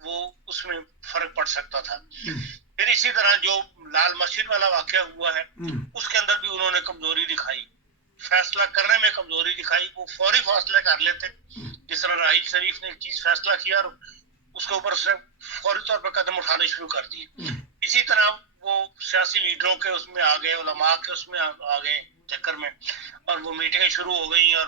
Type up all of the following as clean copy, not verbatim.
وہ اس میں فرق پڑ سکتا تھا. پھر اسی طرح جو لال مسجد والا واقعہ ہوا ہے اس کے اندر بھی انہوں نے کمزوری دکھائی, فیصلہ کرنے میں کمزوری دکھائی. وہ فوری فیصلے کر لیتے, جس طرح راحیل شریف نے ایک چیز فیصلہ کیا اور اس کے اوپر اس نے فوری طور پر قدم اٹھانے شروع کر دیے. اسی طرح وہ سیاسی لیڈروں کے اس میں آ گئے, علماء کے اس میں آ گئے چکر میں, اور وہ میٹنگیں شروع ہو گئیں اور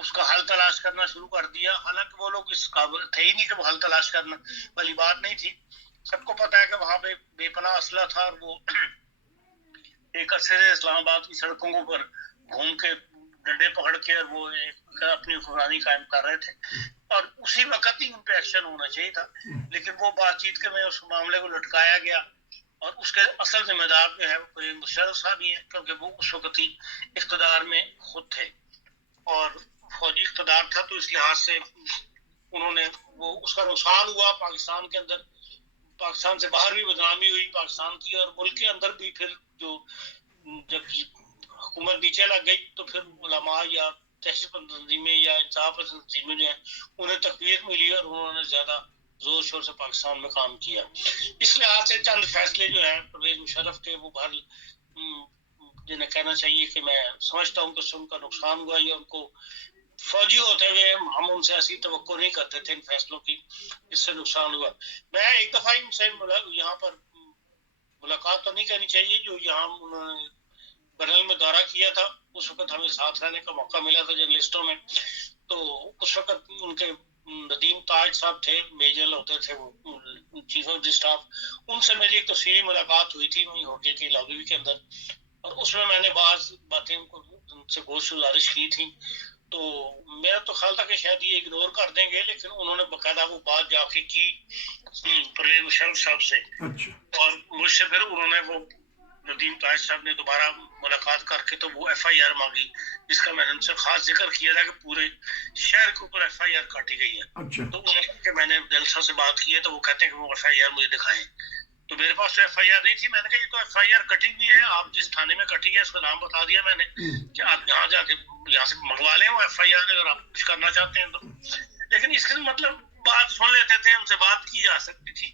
اس کا حل تلاش کرنا شروع کر دیا. حالانکہ وہ لوگ اس قابل تھے ہی نہیں کہ وہ حل تلاش کرنا والی بات نہیں تھی. سب کو پتا ہے کہ وہاں پہ بے پناہ اسلحہ تھا اور وہ ایک عرصے سے اسلام آباد کی سڑکوں پر گھوم کے ڈنڈے پکڑ کے اور وہ اپنی حکمرانی قائم کر رہے تھے, اور اسی وقت ہی ان پہ ایکشن ہونا چاہیے تھا. لیکن وہ بات چیت کے میں اس معاملے کو لٹکایا گیا, اور اس کے اصل ذمہ دار جو ہے وہ پرویز مشرف صاحب ہی ہیں, کیونکہ وہ اس وقت ہی اقتدار میں خود تھے اور فوجی اقتدار تھا. تو اس لحاظ سے انہوں نے وہ اس کا نقصان ہوا پاکستان کے اندر, پاکستان سے باہر بھی بدنامی ہوئی پاکستان کی, اور ملک کے اندر بھی. پھر جو جب حکومت نیچے لگ گئی تو پھر علماء یا دہشت پسند تنظیمیں یا انصاف پسند تنظیمیں جو ہیں انہیں تقویت ملی اور انہوں نے زیادہ زور شور سے پاکستان میں کام کیا. اس لحاظ سے چند فیصلے جو ہیں پرویز مشرف کے وہ بہر جنہیں کہنا چاہیے کہ میں سمجھتا ہوں کہ اس سے ان کا نقصان ہوا, یا ان کو فوجی ہوتے ہوئے ہم ان سے ایسی توقع نہیں کرتے تھے ان فیصلوں کی, اس سے نقصان ہوا. میں ایک دفعہ ان سے یہاں پر ملاقات تو نہیں کرنی چاہیے, جو یہاں انہوں نے برل میں دورہ کیا تھا اس وقت ہمیں ساتھ رہنے کا موقع ملا تھا جرنلسٹوں میں. تو اس وقت ان کے ندیم تاج صاحب تھے, میجر ہوتے تھے وہ چیف آف دی اسٹاف, ان سے میری ایک تفصیلی ملاقات ہوئی تھی وہیں ہوٹل کے لابی کے اندر, اور اس میں نے بعض باتیں ان سے گوش گزارش کی تھی. تو میرا تو خیال تھا کہ شاید یہ اگنور کر دیں گے, لیکن انہوں نے باقاعدہ وہ بات جا کے کی پرویز مشرف صاحب سے, اور مجھ سے پھر انہوں نے وہ ندیم تاج صاحب نے دوبارہ ملاقات کر کے تو وہ ایف آئی آر مانگی, جس کا میں نے ان سے خاص ذکر کیا تھا کہ پورے شہر کے اوپر ایف آئی آر کاٹی گئی ہے. تو انہوں نے کہ میں نے جلسہ سے بات کی ہے, تو وہ کہتے ہیں کہ وہ ایف آئی آر مجھے دکھائیں. تو میرے پاس تو ایف آئی آر نہیں تھی. میں نے کہا یہ تو ایف آئی آر کٹی ہوئی ہے, آپ جس تھانے میں کٹی ہے اس کا نام بتا دیا میں نے کہ آپ یہاں جا کے یہاں سے منگوا لیں وہ ایف آئی آر اگر آپ کچھ کرنا چاہتے ہیں تو. لیکن اس کا مطلب بات سن لیتے تھے, ان سے بات کی جا سکتی تھی,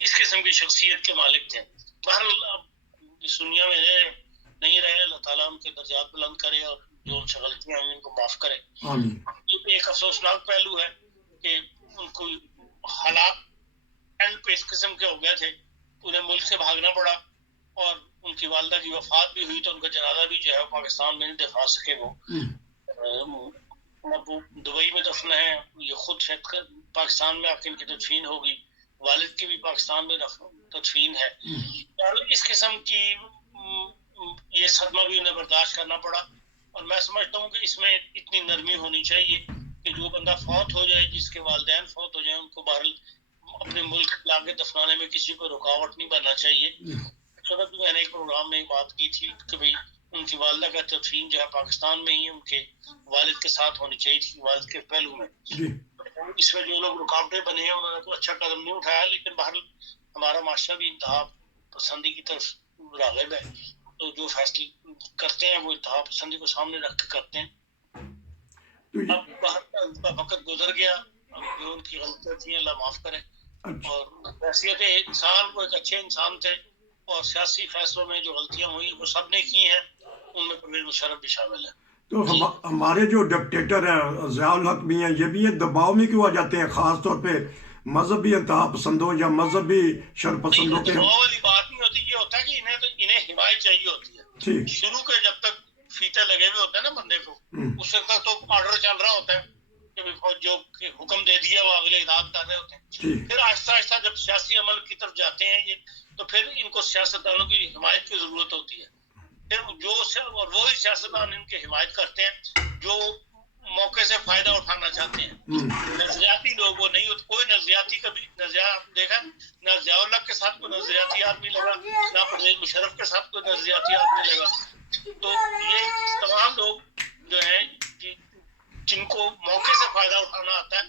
اس قسم کی شخصیت کے مالک تھے. بہرحال اب اس دنیا میں نہیں رہے, اللہ تعالیٰ ان کے درجات بلند کرے اور جو ان سے غلطیاں ہیں ان کو معاف کرے. یہ ایک افسوسناک پہلو ہے کہ ان کو حالات اینڈ پہ اس قسم کے ہو گئے تھے, انہیں ملک سے بھاگنا پڑا, اور ان کی والدہ کی وفات بھی ہوئی تو ان کا جنازہ بھی جو ہے پاکستان میں نہیں دکھا سکے. وہ دبئی میں دفن ہے, یہ خود پاکستان میں آ کے ان کی تدفین ہوگی, والد کی بھی پاکستان میں تدفین ہے. اور اس قسم کی یہ صدمہ بھی انہیں برداشت کرنا پڑا, اور میں سمجھتا ہوں کہ اس میں اتنی نرمی ہونی چاہیے کہ جو بندہ فوت ہو جائے, جس کے والدین فوت ہو جائیں, ان کو بہرحال اپنے ملک لا کے دفنانے میں کسی کو رکاوٹ نہیں بننا چاہیے. میں نے ایک پروگرام میں بات کی تھی کہ بھئی ان کی والدہ کا تدفین جو ہے پاکستان میں ہی ان کے والد کے ساتھ ہونی چاہیے تھی, والد کے پہلو میں. اس میں جو لوگ رکاوٹیں بنے ہیں انہوں نے کوئی اچھا قدم نہیں اٹھایا, لیکن بہرحال ہمارا معاشرہ بھی انتہا پسندی کی طرف راغب ہے, تو جو فیصلے کرتے ہیں وہ انتہا پسندی کو سامنے رکھ کے کرتے ہیں. اب وقت گزر گیا, اب جو ان کی غلطیاں تھیں اللہ معاف کرے, اور حیثیت انسان وہ ایک اچھے انسان تھے, اور سیاسی فیصلوں میں جو غلطیاں ہوئی وہ سب نے کی ہیں, ان میں پرویز مشرف بھی شامل ہے. تو ہمارے جو ڈکٹیٹر ہیں ضیاء الحق بھی ہیں, یہ بھی یہ دباؤ میں کیوں آ جاتے ہیں, خاص طور پہ مذہبی انتہا پسندوں یا مذہبی شر پسندوں کے؟ دباؤ والی بات نہیں ہوتی, یہ ہوتا ہے کہ انہیں حمایت چاہیے ہوتی ہے. شروع کے جب تک فیتے لگے ہوئے ہوتے ہیں نا بندے کو, اس وقت تک تو آرڈر چل رہا ہوتا ہے کہ فوج جو حکم دے دیا وہ اگلے اطاعت کر رہے ہوتے ہیں. پھر آہستہ آہستہ جب سیاسی عمل کی طرف جاتے ہیں یہ, تو پھر ان کو سیاستدانوں کی حمایت کی ضرورت ہوتی ہے. پھر جو اور وہی سیاستدان ان کی حمایت کرتے ہیں جو موقع سے فائدہ اٹھانا چاہتے ہیں. نظریاتی لوگ وہ نہیں ہوتے, کوئی نظریاتی کبھی نظریات دیکھا نہ ضیاء الحق کے ساتھ کوئی نظریاتی آدمی لگا, نہ پرویز مشرف کے ساتھ کوئی نظریاتی آدمی لگا. تو یہ تمام لوگ جو ہیں جن کو موقع سے فائدہ اٹھانا آتا ہے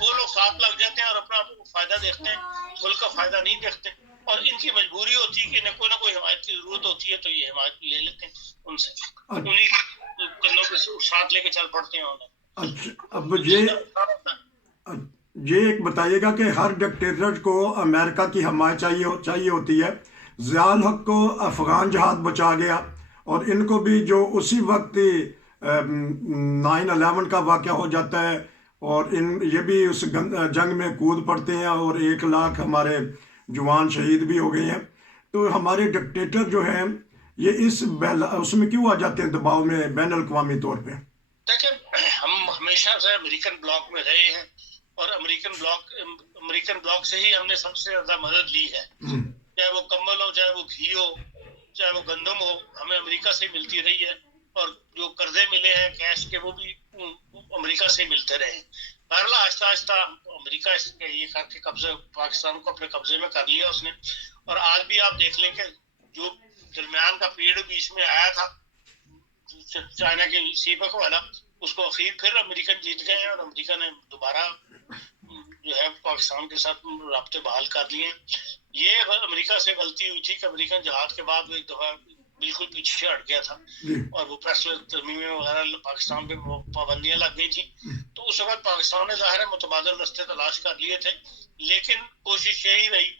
وہ لوگ ساتھ لگ جاتے ہیں اور اپنا فائدہ دیکھتے ہیں, ملک کا فائدہ نہیں دیکھتے, اور ان کی مجبوری ہوتی ہے کہ انہیں کوئی نہ کوئی حمایت کی ضرورت ہوتی ہے, تو یہ حمایت لے لیتے ہیں ان سے, انہیں کے کندھوں کے ساتھ لے کے چل پڑتے ہیں انہیں. اب یہ ایک بتائیے گا کہ ہر ڈکٹیٹر کو امریکہ کی حمایت چاہیے ہوتی ہے. ضیاء الحق کو افغان جہاد بچا گیا، اور ان کو بھی جو اسی وقت 9/11 کا واقعہ ہو جاتا ہے، اور یہ بھی اس جنگ میں کود پڑتے ہیں، اور 1 لاکھ ہمارے جوان شہید بھی ہو گئے ہیں. تو ہمارے ڈکٹیٹر جو ہیں یہ اس میں کیوں آ جاتے ہیں دباؤ میں بین الاقوامی طور پہ؟ دیکھیں، ہم ہمیشہ سے امریکن بلاک میں رہے ہیں، اور امریکن بلاک سے ہی ہم نے سب سے زیادہ مدد لی ہے. چاہے وہ کمبل ہو، چاہے وہ گھی ہو، چاہے وہ گندم ہو، ہمیں امریکہ سے ملتی رہی ہے. اور جو قرضے ملے ہیں کیش کے، وہ بھی امریکہ سے ملتے رہے. بہرحال آہستہ آہستہ امریکہ یہ کر کے پاکستان کو اپنے قبضے میں کر لیا اس نے. اور آج بھی آپ دیکھ لیں کہ جو درمیان کا پیریڈ بیچ میں آیا تھا چائنا کے سیپک والا، اس کو اخیر پھر امریکن جیت گئے ہیں، اور امریکہ نے دوبارہ جو ہے پاکستان کے ساتھ رابطے بحال کر لیے ہیں. یہ امریکہ سے غلطی ہوئی تھی کہ امریکن جہاد کے بعد وہ ایک دفعہ بالکل پیچھے ہٹ گیا تھا، اور وہ فیصلے ترمیمیں وغیرہ پاکستان پہ پابندیاں لگ گئی تھیں. تو اس وقت پاکستان نے ظاہر ہے متبادل راستے تلاش کر لیے تھے، لیکن کوشش یہی رہی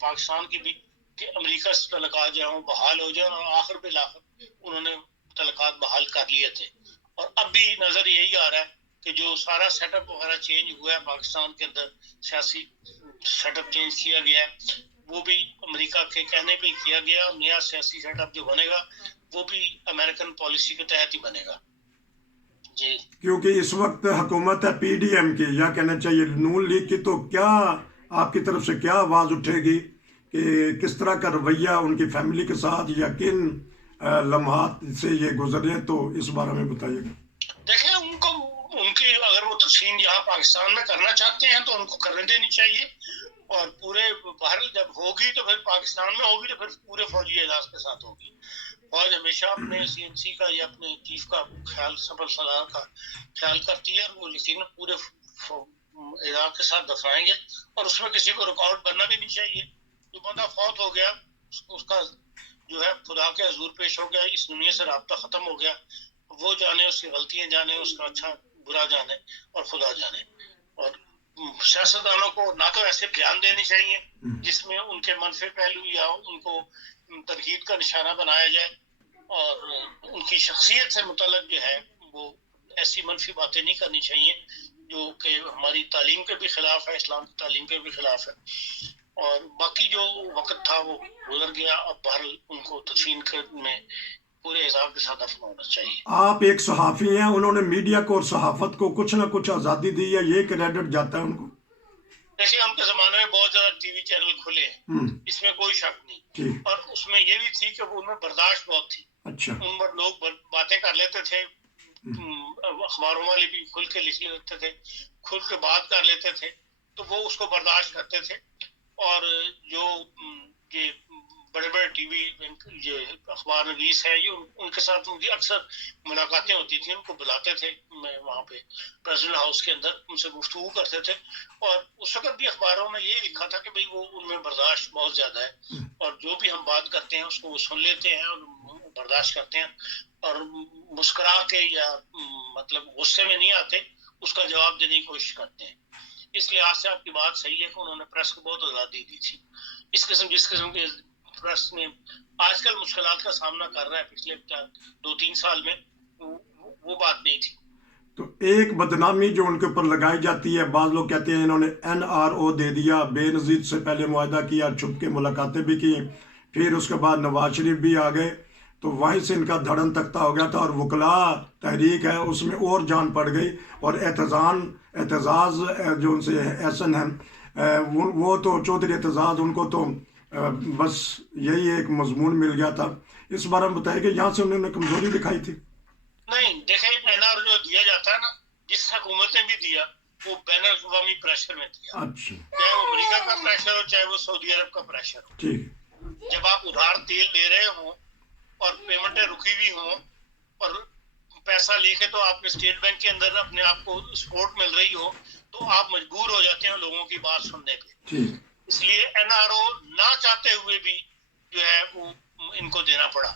پاکستان کی بھی کہ امریکہ سے تعلقات جو ہیں بحال ہو جائیں، اور آخر بالآخر انہوں نے تعلقات بحال کر لیے تھے. اور اب بھی نظر یہی آ رہا ہے کہ جو سارا سیٹ اپ وغیرہ چینج ہوا ہے پاکستان کے اندر، سیاسی سیٹ اپ چینج کیا گیا ہے، وہ بھی امریکہ کے کہنے پہ کیا گیا. اور نیا سیاسی سیٹ اپ جو بنے گا وہ بھی امریکن پالیسی کے تحت ہی بنے گا. جی، کیونکہ اس وقت حکومت ہے پی ڈی ایم کی، یا کہنا چاہیے نون لیگ کی، تو کیا آپ کی طرف سے کیا آواز اٹھے گی کہ کس طرح کا رویہ ان کی فیملی کے ساتھ، یا کن لمحات سے یہ گزرے، تو اس بارے میں بتائیے گا. دیکھیں، ان کی اگر وہ تقسیم یہاں پاکستان میں کرنا چاہتے ہیں تو ان کو کرنے دینی چاہیے. اور پورے بہرحال جب ہوگی تو پھر پاکستان میں ہوگی تو پھر پورے فوجی اعزاز کے ساتھ ہوگی. فوج ہمیشہ اپنے سی این سی کا یا اپنے چیف کا خیال، سفر سالار کا خیال کرتی ہے، اور وہ لیکن پورے اعزاز کے ساتھ دفنائیں گے. اور اس میں کسی کو رکاوٹ بننا بھی نہیں چاہیے. جو بندہ فوت ہو گیا اس کا جو ہے خدا کے حضور پیش ہو گیا، اس دنیا سے رابطہ ختم ہو گیا. وہ جانے، اس کی غلطیاں جانے، اس کا اچھا برا جانے، اور خدا جانے. اور سیاستدانوں کو نہ تو ایسے بیان دینے چاہیے جس میں ان کے منفی پہلو یا ان کو تنقید کا نشانہ بنایا جائے، اور ان کی شخصیت سے متعلق جو ہے وہ ایسی منفی باتیں نہیں کرنی چاہیے جو کہ ہماری تعلیم کے بھی خلاف ہے، اسلام کی تعلیم کے بھی خلاف ہے. اور باقی جو وقت تھا وہ گزر گیا. اب بہرحال ان کو تدفین میں پورے حساب کے ساتھ دفن ہونا چاہیے. آپ ایک صحافی ہیں، انہوں نے میڈیا کو اور صحافت کو کچھ نہ کچھ آزادی دی ہے، یہ کریڈٹ جاتا ہے ان کو؟ دیکھیں، ان کے زمانے میں بہت زیادہ ٹی وی چینل کھلے ہیں، اس میں کوئی شک نہیں. اور اس میں یہ بھی تھی کہ ان میں برداشت بہت تھی. اچھا، ان پر لوگ باتیں کر لیتے تھے، اخباروں والے بھی کھل کے لکھ لیتے تھے، کھل کے بات کر لیتے تھے، تو وہ اس کو برداشت کرتے تھے. اور جو یہ بڑے بڑے ٹی وی یہ اخبار نویس ہیں، یہ ان کے ساتھ ان کی اکثر ملاقاتیں ہوتی تھیں. ان کو بلاتے تھے میں وہاں پہ پریزیڈنٹ ہاؤس کے اندر، ان سے گفتگو کرتے تھے. اور اس وقت بھی اخباروں میں یہ لکھا تھا کہ بھئی وہ ان میں برداشت بہت زیادہ ہے، اور جو بھی ہم بات کرتے ہیں اس کو وہ سن لیتے ہیں اور برداشت کرتے ہیں، اور مسکرا کے یا مطلب غصے میں نہیں آتے، اس کا جواب دینے کی کوشش کرتے ہیں. اس لحاظ سے آپ کی بات صحیح ہے کہ انہوں نے پریس کو بہت آزادی دی تھی. جس قسم کے پریس میں آج کل مشکلات کا سامنا کر رہا ہے پچھلے 2-3 سال میں، وہ بات نہیں تھی. تو ایک بدنامی جو ان کے اوپر لگائی جاتی ہے، بعض لوگ کہتے ہیں انہوں نے NRO دے دیا، بے نظیر سے پہلے معاہدہ کیا، چھپ کے ملاقاتیں بھی کی، پھر اس کے بعد نواز شریف بھی آ گئے، تو وہیں سے ان کا دھڑن تختہ ہو گیا تھا. اور وکلاء تحریک ہے اس میں اور جان پڑ گئی. اور اعتزاز جو ان سے ایسن ہیں، وہ تو چودھری اعتزاز، ان کو تو بس یہی ایک مضمون مل گیا تھا. اس بارے میں بتائیے کہ یہاں سے انہوں نے کمزوری دکھائی تھی؟ نہیں، دیکھیں NRO جو دیا جاتا ہے نا، جس حکومت نے بھی دیا وہ بین الاقوامی پریشر میں دیا. اچھا، چاہے وہ امریکہ کا پریشر ہو، چاہے وہ سعودی عرب کا پریشر ہو. ٹھیک. جب آپ ادھار تیل لے رہے ہوں اور پیمنٹیں رکی ہوئی ہوں، اور پیسہ لے کے تو آپ نے اسٹیٹ بینک کے اندر اپنے آپ کو سپورٹ مل رہی ہو، تو آپ مجبور ہو جاتے ہیں لوگوں کی بات سننے پہ. اس لیے NRO نہ چاہتے ہوئے بھی جو ہے وہ ان کو دینا پڑا.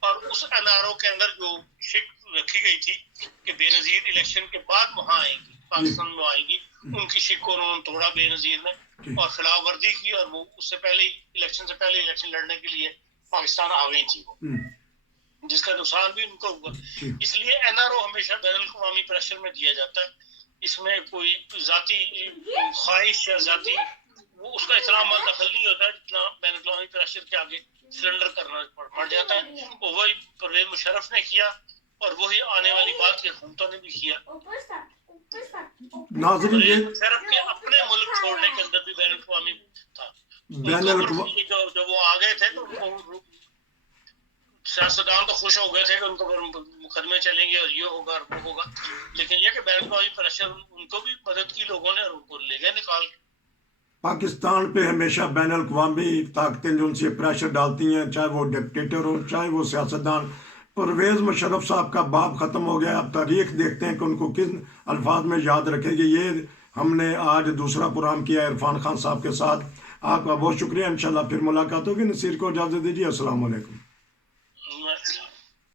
اور اس NRO کے اندر جو شک رکھی گئی تھی کہ بے نظیر الیکشن کے بعد وہاں آئیں گی، پاکستان میں آئیں گی، ان کی شک کو انہوں نے توڑا بے نظیر نے اور خلاف ورزی کی، اور وہ اس سے پہلے الیکشن لڑنے کے لیے پاکستان آ گئی تھی وہ، جس کا نقصان بھی ان کو ہوا. اس لیے این آر او ہمیشہ بین الاقوامی پریشر میں دیا جاتا ہے. اس میں کوئی ذاتی خواہش یا ذاتی اس کا اتنا مال دخل نہیں ہوتا جتنا بین الاقوامی پریشر کے آگے سرنڈر کرنا پڑ جاتا ہے. وہی پرویز مشرف نے کیا اور وہی آنے والی بات کی حکومتوں نے بھی کیا. ناظرین یہ مشرف کے اپنے ملک چھوڑنے کے اندر بھی بین الاقوامی تھا. بین الاقوامی جو وہ آ گئے تھے تو سیاستدان تو خوش ہو گئے تھے کہ ان کو مقدمے چلیں گے اور یہ ہوگا اور وہ ہوگا، لیکن یہ کہ بین الاقوامی پریشر ان کو بھی مدد کی لوگوں نے اور ان کو لے گئے نکال. پاکستان پہ ہمیشہ بین الاقوامی طاقتیں جو ان سے پریشر ڈالتی ہیں، چاہے وہ ڈکٹیٹر ہو چاہے وہ سیاستدان. پرویز مشرف صاحب کا باب ختم ہو گیا. اب تاریخ دیکھتے ہیں کہ ان کو کن الفاظ میں یاد رکھے گی. یہ ہم نے آج دوسرا پروگرام کیا عرفان خان صاحب کے ساتھ. آپ کا بہت شکریہ. انشاءاللہ پھر ملاقات ہوگی. نصیر کو اجازت دیجیے. السلام علیکم.